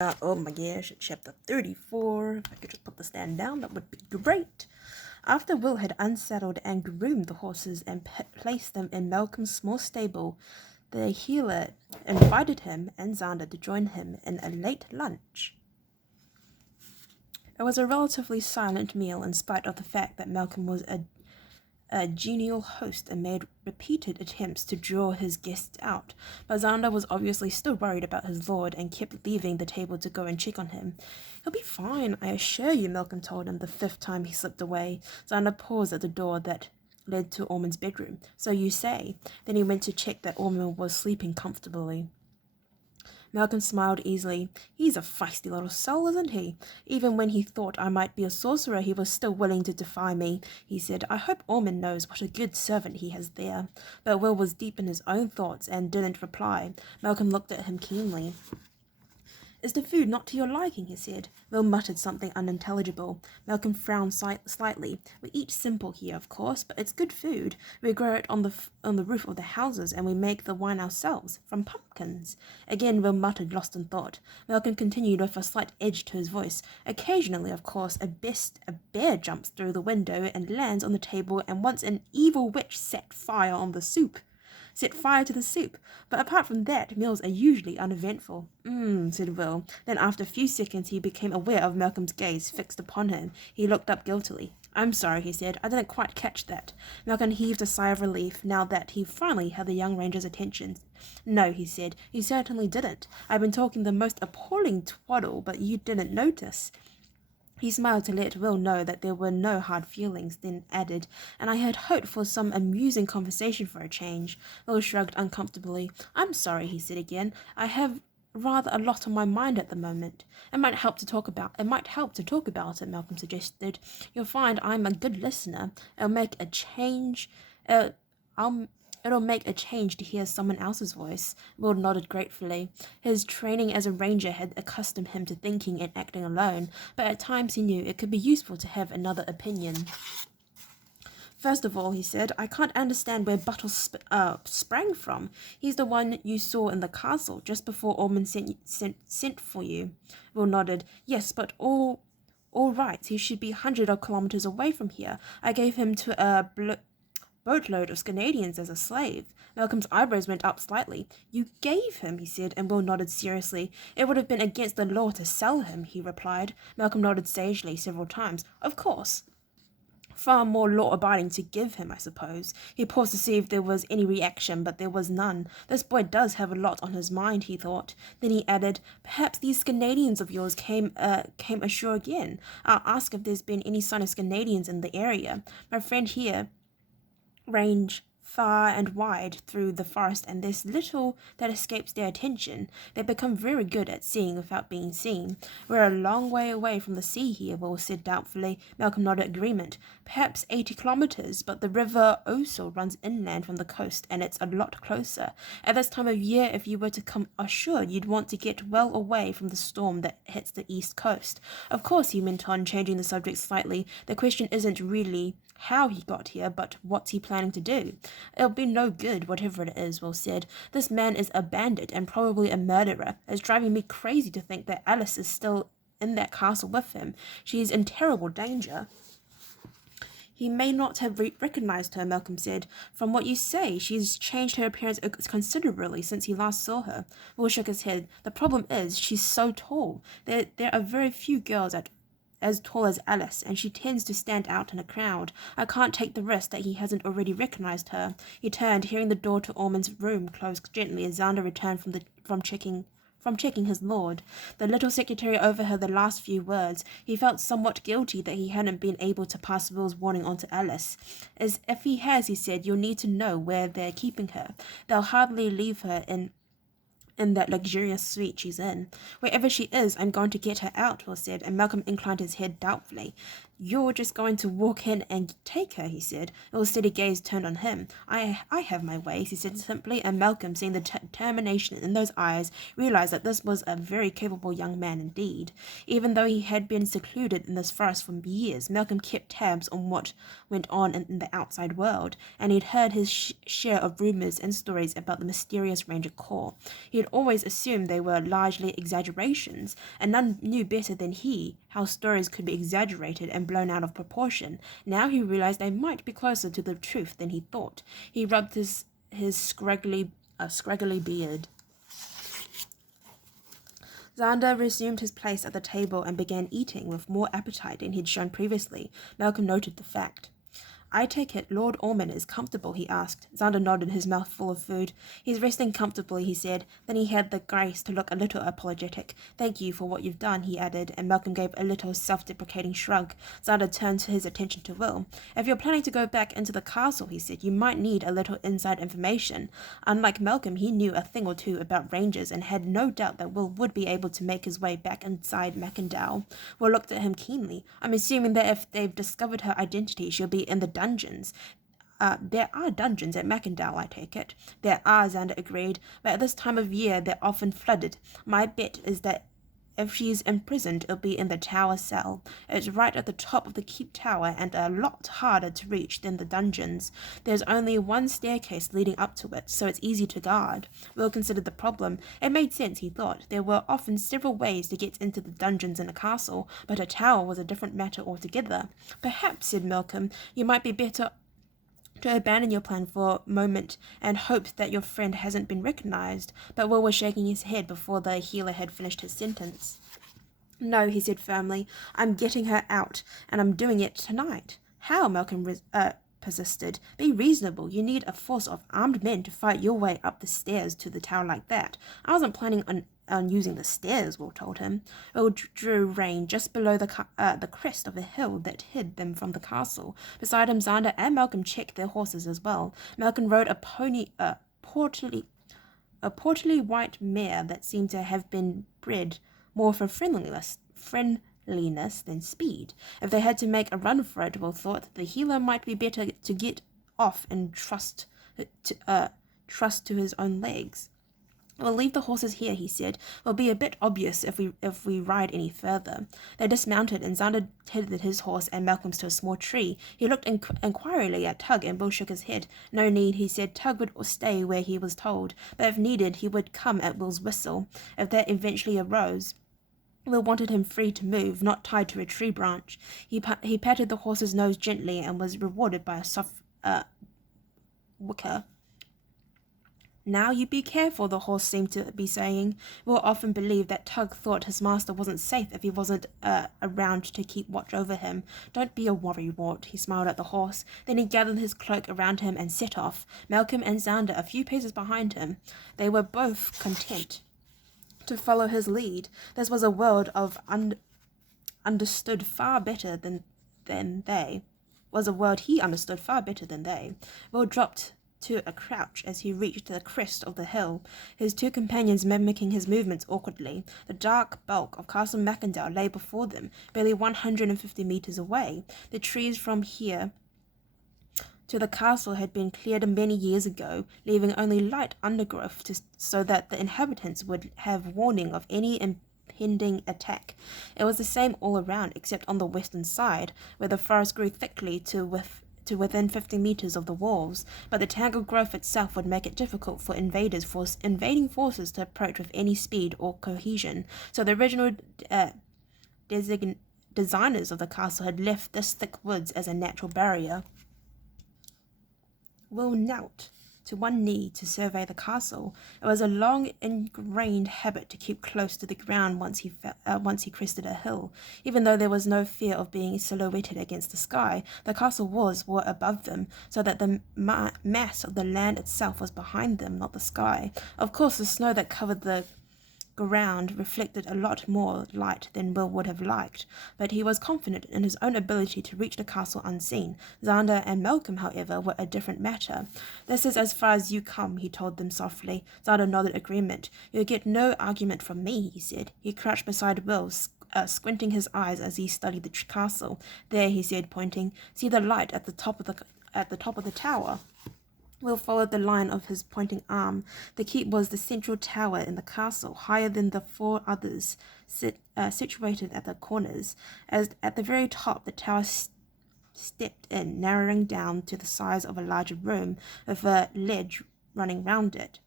Oh my gosh, chapter 34. If I could just put the stand down, that would be great. After Will had unsaddled and groomed the horses and placed them in Malcolm's small stable, the healer invited him and Xander to join him in a late lunch. It was a relatively silent meal in spite of the fact that Malcolm was a genial host and made repeated attempts to draw his guests out, but Xander was obviously still worried about his lord and kept leaving the table to go and check on him. "He'll be fine, I assure you," Malcolm told him the fifth time he slipped away. Xander paused at the door that led to Ormond's bedroom. "So you say." Then he went to check that Ormond was sleeping comfortably. Malcolm smiled easily. "He's a feisty little soul, isn't he? Even when he thought I might be a sorcerer, he was still willing to defy me," he said. "I hope Ormond knows what a good servant he has there." But Will was deep in his own thoughts and didn't reply. Malcolm looked at him keenly. "Is the food not to your liking?" he said. Will muttered something unintelligible. Malcolm frowned slightly. "We eat simple here, of course, but it's good food. We grow it on the roof of the houses, and we make the wine ourselves, from pumpkins." Again Will muttered, lost in thought. Malcolm continued with a slight edge to his voice. "Occasionally, of course, a bear jumps through the window and lands on the table, and once an evil witch set fire to the soup. But apart from that, meals are usually uneventful." Said Will. Then after a few seconds he became aware of Malcolm's gaze fixed upon him. He looked up guiltily. "I'm sorry," he said. "I didn't quite catch that." Malcolm heaved a sigh of relief now that he finally had the young ranger's attention. "No," he said, "you certainly didn't. I've been talking the most appalling twaddle, but you didn't notice." He smiled to let Will know that there were no hard feelings, then added, "And I had hoped for some amusing conversation for a change." Will shrugged uncomfortably. "I'm sorry," he said again. "I have rather a lot on my mind at the moment." It might help to talk about it, Malcolm suggested. "You'll find I'm a good listener. It'll make a change to hear someone else's voice." Will nodded gratefully. His training as a ranger had accustomed him to thinking and acting alone, but at times he knew it could be useful to have another opinion. "First of all," he said, "I can't understand where Buttle sprang from. He's the one you saw in the castle just before Ormond sent for you." Will nodded. "Yes, but all right. He should be hundreds of kilometers away from here. I gave him to a boatload of Canadians as a slave." Malcolm's eyebrows went up slightly. "You gave him," he said, and Will nodded seriously. "It would have been against the law to sell him," he replied. Malcolm nodded sagely several times. "Of course. Far more law-abiding to give him, I suppose." He paused to see if there was any reaction, but there was none. "This boy does have a lot on his mind," he thought. Then he added, "Perhaps these Canadians of yours came ashore again. I'll ask if there's been any sign of Canadians in the area. My friend here range far and wide through the forest, and there's little that escapes their attention. They become very good at seeing without being seen." "We're a long way away from the sea here," Will said doubtfully. Malcolm nodded agreement. "Perhaps 80 kilometers, but the river also runs inland from the coast, and it's a lot closer. At this time of year, if you were to come ashore, you'd want to get well away from the storm that hits the east coast. Of course," he went on, changing the subject slightly, "the question isn't really how he got here, but what's he planning to do?" "It'll be no good, whatever it is," Will said. "This man is a bandit and probably a murderer. It's driving me crazy to think that Alice is still in that castle with him. She's in terrible danger." "He may not have recognized her," Malcolm said. "From what you say, she's changed her appearance considerably since he last saw her." Will shook his head. "The problem is, she's so tall. There are very few girls as tall as Alice, and she tends to stand out in a crowd. I can't take the risk that he hasn't already recognized her." He turned, hearing the door to Ormond's room close gently as Xander returned from checking his lord. The little secretary overheard the last few words. He felt somewhat guilty that he hadn't been able to pass Will's warning on to Alice. "As if he has," he said, "you'll need to know where they're keeping her. They'll hardly leave her in that luxurious suite she's in." "Wherever she is, I'm going to get her out," Will said, and Malcolm inclined his head doubtfully. You're just going to walk in and take her, he said. Will's steady gaze turned on him. I have my ways, he said simply, and Malcolm, seeing the determination in those eyes, realized that this was a very capable young man indeed. Even though he had been secluded in this forest for years, Malcolm kept tabs on what went on in the outside world, and he'd heard his share of rumors and stories about the mysterious Ranger Corps. He had always assumed they were largely exaggerations, and none knew better than he how stories could be exaggerated and blown out of proportion. Now he realized they might be closer to the truth than he thought. He rubbed his scraggly beard. Xander resumed his place at the table and began eating with more appetite than he'd shown previously. Malcolm noted the fact. I take it Lord Ormond is comfortable, he asked. Xander nodded, his mouth full of food. He's resting comfortably, he said. Then he had the grace to look a little apologetic. Thank you for what you've done, he added, and Malcolm gave a little self-deprecating shrug. Xander turned his attention to Will. If you're planning to go back into the castle, he said, you might need a little inside information. Unlike Malcolm, he knew a thing or two about rangers and had no doubt that Will would be able to make his way back inside Mackendale. Will looked at him keenly. I'm assuming that if they've discovered her identity, she'll be in the dungeons. There are dungeons at Mackendale, I take it. There are, Xander agreed, but at this time of year they're often flooded. My bet is that if she's imprisoned, it'll be in the tower cell. It's right at the top of the keep tower and a lot harder to reach than the dungeons. There's only one staircase leading up to it, so it's easy to guard. Will considered the problem. It made sense, he thought. There were often several ways to get into the dungeons in a castle, but a tower was a different matter altogether. Perhaps, said Malcolm, you might be better to abandon your plan for a moment and hope that your friend hasn't been recognized, but Will was shaking his head before the healer had finished his sentence. No, he said firmly, I'm getting her out, and I'm doing it tonight. How? Malcolm persisted. Be reasonable. You need a force of armed men to fight your way up the stairs to the tower like that. I wasn't planning on using the stairs, Will told him. Will drew rein just below the crest of a hill that hid them from the castle. Beside him, Xander and Malcolm checked their horses as well. Malcolm rode a portly white mare that seemed to have been bred more for friendliness than speed. If they had to make a run for it, Will thought, the healer might be better to get off and trust to his own legs. We'll leave the horses here, he said. It'll be a bit obvious if we ride any further. They dismounted, and Xander tethered his horse and Malcolm's to a small tree. He looked inquiringly at Tug, and Will shook his head. No need, he said. Tug would stay where he was told, but if needed, he would come at Will's whistle, if that eventually arose. Will wanted him free to move, not tied to a tree branch. He patted the horse's nose gently and was rewarded by a soft wicker. Now you be careful, the horse seemed to be saying. Will often believed that Tug thought his master wasn't safe if he wasn't around to keep watch over him. Don't be a worrywart, he smiled at the horse. Then he gathered his cloak around him and set off, Malcolm and Xander a few paces behind him. They were both content to follow his lead. This was a world of understood far better than they. Was a world he understood far better than they. Will dropped to a crouch as he reached the crest of the hill, his two companions mimicking his movements awkwardly. The dark bulk of Castle Mackendale lay before them, barely 150 meters away. The trees from here to the castle had been cleared many years ago, leaving only light undergrowth so that the inhabitants would have warning of any impending attack. It was the same all around, except on the western side, where the forest grew thickly to within 50 meters of the walls, but the tangled growth itself would make it difficult for invading forces to approach with any speed or cohesion. So the original designers of the castle had left this thick woods as a natural barrier. Will knelt to one knee to survey the castle. It was a long ingrained habit to keep close to the ground once he crested a hill. Even though there was no fear of being silhouetted against the sky, the castle walls were above them, so that the mass of the land itself was behind them, not the sky. Of course, the snow that covered the ground reflected a lot more light than Will would have liked, but he was confident in his own ability to reach the castle unseen. Xander and Malcolm, however, were a different matter. This is as far as you come, he told them softly. Xander nodded agreement. You'll get no argument from me, he said. He crouched beside Will, squinting his eyes as he studied the castle. "There," he said, pointing. "See the light at the top of the tower?" Will followed the line of his pointing arm. The keep was the central tower in the castle, higher than the four others, situated at the corners. As at the very top, the tower stepped in, narrowing down to the size of a larger room, with a ledge running round it.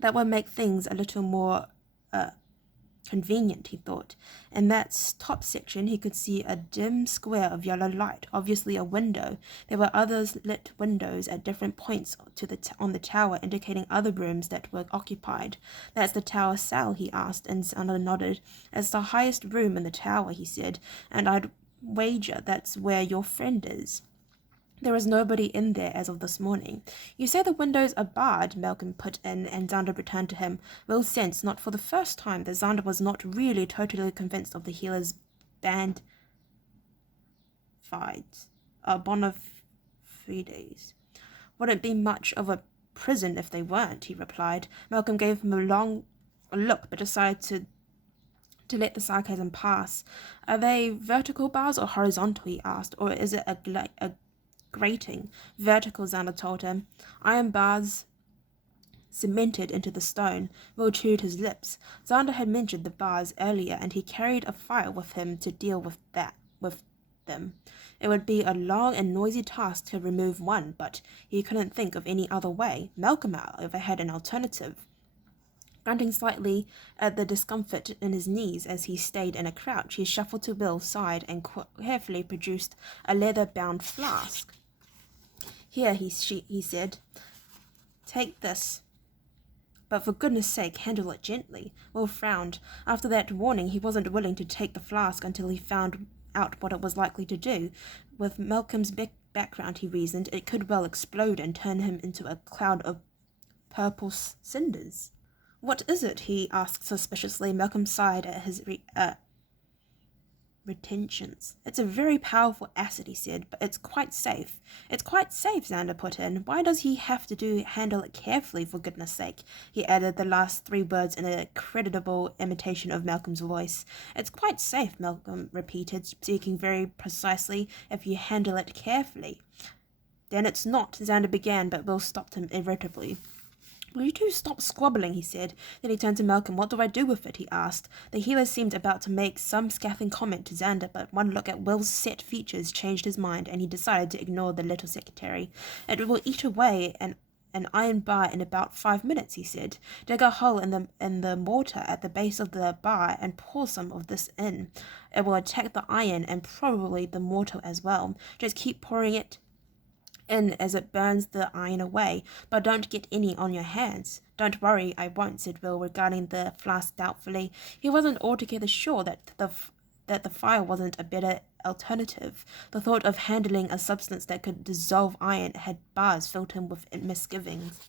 That would make things a little more convenient, he thought. In that top section he could see a dim square of yellow light, obviously a window. There were other lit windows at different points on the tower, indicating other rooms that were occupied. "That's the tower cell?" he asked, and Xander nodded. "It's the highest room in the tower," he said, "and I'd wager that's where your friend is." "There is nobody in there as of this morning." "You say the windows are barred," Malcolm put in, and Xander returned to him. Will sensed, not for the first time, that Xander was not really totally convinced of the healer's bona fides. "Wouldn't be much of a prison if they weren't," he replied. Malcolm gave him a long look, but decided to let the sarcasm pass. "Are they vertical bars or horizontal?" he asked. "Or is it a grating?" "Vertical," Xander told him. "Iron bars cemented into the stone." Will chewed his lips. Xander had mentioned the bars earlier, and he carried a file with him to deal with them. It would be a long and noisy task to remove one, but he couldn't think of any other way. Malcolm, however, had an alternative. Grunting slightly at the discomfort in his knees as he stayed in a crouch, he shuffled to Will's side and carefully produced a leather-bound flask. "Here," he said. "Take this. But for goodness sake, handle it gently." Will frowned. After that warning, he wasn't willing to take the flask until he found out what it was likely to do. With Malcolm's background, he reasoned, it could well explode and turn him into a cloud of purple cinders. "What is it?" he asked suspiciously. Malcolm sighed at his retentions. "It's a very powerful acid," he said, "but it's quite safe." "It's quite safe," Xander put in. "Why does he have to handle it carefully, for goodness sake?" He added the last three words in a creditable imitation of Malcolm's voice. "It's quite safe," Malcolm repeated, speaking very precisely, "if you handle it carefully." "Then it's not," Xander began, but Will stopped him irritably. "Will you two stop squabbling?" he said. Then he turned to Malcolm. "What do I do with it?" he asked. The healer seemed about to make some scathing comment to Xander, but one look at Will's set features changed his mind, and he decided to ignore the little secretary. "It will eat away an iron bar in about 5 minutes," he said. "Dig a hole in the mortar at the base of the bar and pour some of this in. It will attack the iron and probably the mortar as well. Just keep pouring it in as it burns the iron away, but don't get any on your hands." "Don't worry, I won't," said Will, regarding the flask doubtfully. He wasn't altogether sure that the fire wasn't a better alternative. The thought of handling a substance that could dissolve iron had bars filled him with misgivings.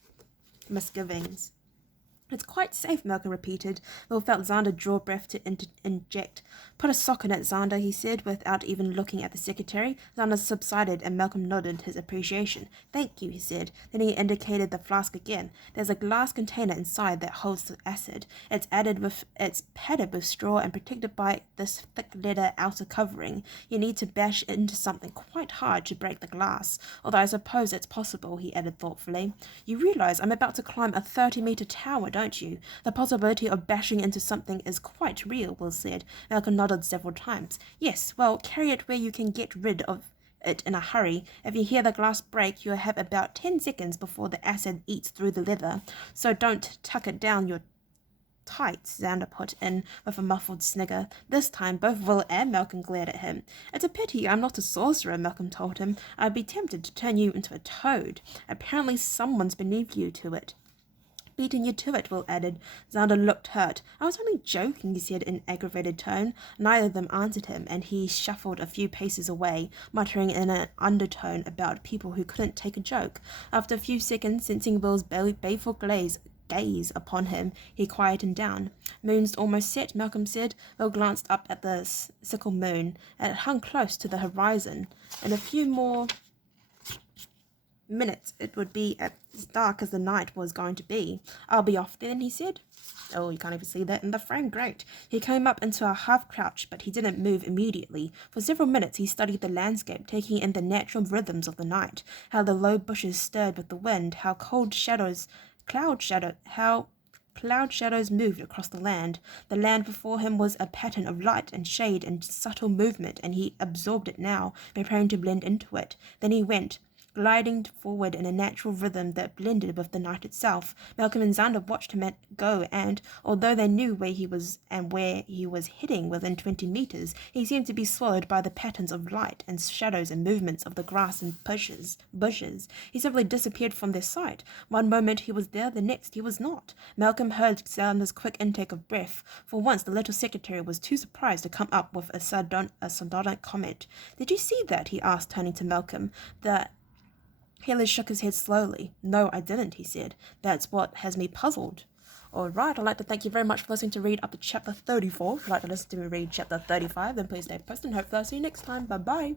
"It's quite safe," Malcolm repeated. Will felt Xander draw breath to inject. "Put a sock in it, Xander," he said, without even looking at the secretary. Xander subsided, and Malcolm nodded his appreciation. "Thank you," he said. Then he indicated the flask again. "There's a glass container inside that holds the acid. It's padded with straw and protected by this thick leather outer covering. You need to bash into something quite hard to break the glass, although I suppose it's possible," he added thoughtfully. "You realize I'm about to climb a 30-meter tower, don't you? The possibility of bashing into something is quite real," Will said. Malcolm nodded several times. "Yes, well, carry it where you can get rid of it in a hurry. If you hear the glass break, you'll have about 10 seconds before the acid eats through the leather. So don't tuck it down your tights," Xander put in with a muffled snigger. This time both Will and Malcolm glared at him. "It's a pity I'm not a sorcerer," Malcolm told him. "I'd be tempted to turn you into a toad. Apparently someone's beneath you to it." "Beating you to it," Will added. Xander looked hurt. "I was only joking," he said in an aggravated tone. Neither of them answered him, and he shuffled a few paces away, muttering in an undertone about people who couldn't take a joke. After a few seconds, sensing Will's baleful gaze upon him, he quieted down. "Moon's almost set," Malcolm said. Will glanced up at the sickle moon. It hung close to the horizon. In a few more minutes it would be as dark as the night was going to be. I'll be off then, he said. Oh, you can't even see that in the frame. Great. He came up into a half crouch, but he didn't move immediately. For several minutes he studied the landscape, taking in the natural rhythms of the night, how the low bushes stirred with the wind, how cloud shadows moved across the land. The land before him was a pattern of light and shade and subtle movement, and he absorbed it now, preparing to blend into it. Then he went, gliding forward in a natural rhythm that blended with the night itself. Malcolm and Xander watched him go, and although they knew where he was and where he was heading within 20 meters, he seemed to be swallowed by the patterns of light and shadows and movements of the grass and bushes. He simply disappeared from their sight. One moment he was there, the next he was not. Malcolm heard Xander's quick intake of breath. For once the little secretary was too surprised to come up with a sardonic comment. "Did you see that?" he asked, turning to Malcolm. The Healy shook his head slowly. "No, I didn't," he said. "That's what has me puzzled." All right, I'd like to thank you very much for listening to read up to chapter 34. If you'd like to listen to me read chapter 35, then please stay posted and hopefully I'll see you next time. Bye-bye.